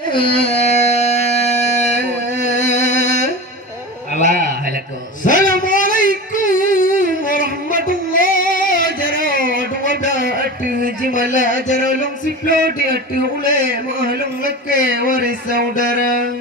Allah halaku. Assalamualaikum warahmatullahi wabarakatuh. Jimala jarolong siflo di atu ule mahlung leke waris saudara.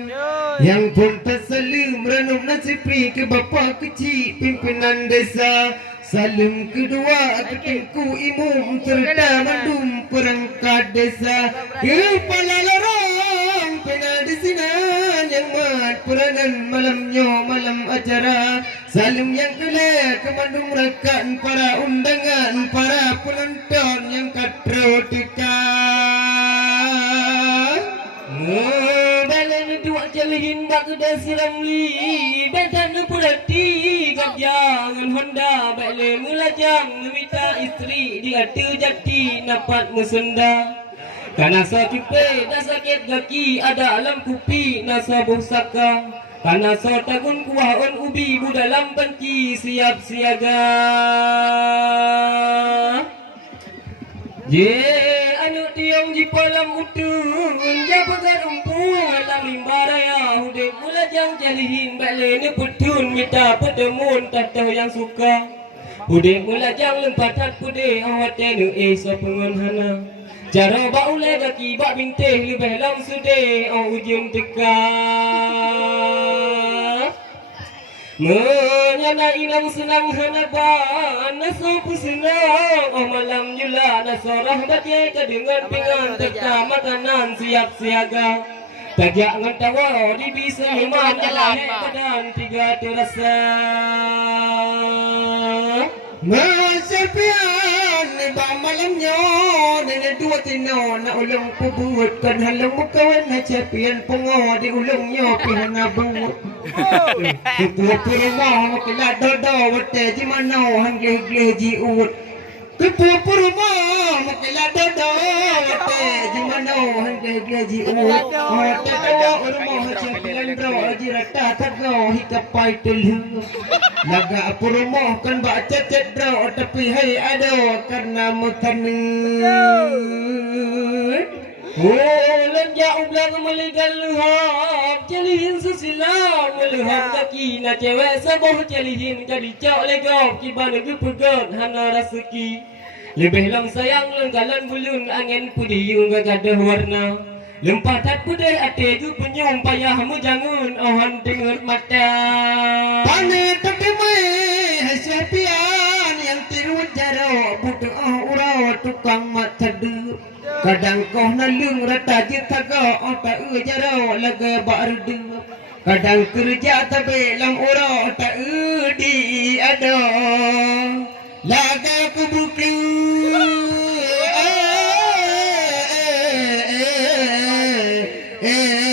Yang pun tersalim renung nasipi ke bapa kecil pimpinan desa. Salim kedua ketengku imum serta mandum perangkat desa. Kepala larang pena di sinan yang mat peranan malamnya malam acara. Salim yang kelak ke mandum rekan para undangan para penonton yang katrotikan. Balen dua jalihin bak dah siram li badan purati jangan Honda balen mulajang minta istri di atu jati napat musenda. Karena sakit dah sakit kaki ada alam kupi nasa busaka. Karena tagun kuahon ubi bu dalam panci siap siaga. Anu tiang di palam utun jabagan umpung alam limbaraya hude mulajang jalihin balene putun mita pedemun tata yang suka. Hude mulajang lempatat pude awatenu so pengunhana. Cara baule daki bak bintih lebih lam sude ujung teka. Menyana inang senang hanaban naso pusenang malam jula nasorah batia dengan pingan teka makanan siap siaga. Tajak ngan tawa di bisa iman dan tiga terasa. Masapian ba malamnya nenek dua tino na ulang pubuat kan halang mukawan na capian pungo di ulangnya pihana buat. Ketua purma makila dodo wate di mana hangle ji uat. Ketua purma makila dodo wate di mana hangle ji uat. Tatawa urma capian bro ajirata tagaw hikapai telung. Laga purma kan ba cecet bro tapi hai ado karena mutanu. Lenja ublang meligal luhab jalihin susilam luhab kaki na cewek saboh jalihin jadi cok legop kiban gepegan hana raseki. Lebih lang sayang lenggalan bulun angin pudiyung gagadah warna. Lempatat pudih ate ju penyum payah mujangun ohan dengar mata. Pane tapi mai hasapian yang tirut jaro butuh urau tukang mata du. Kadang kau nalung rata jitaga otak jaro laga bardu. Kadang kerja tapi lam urau tak di ada laga kubuklu. Eh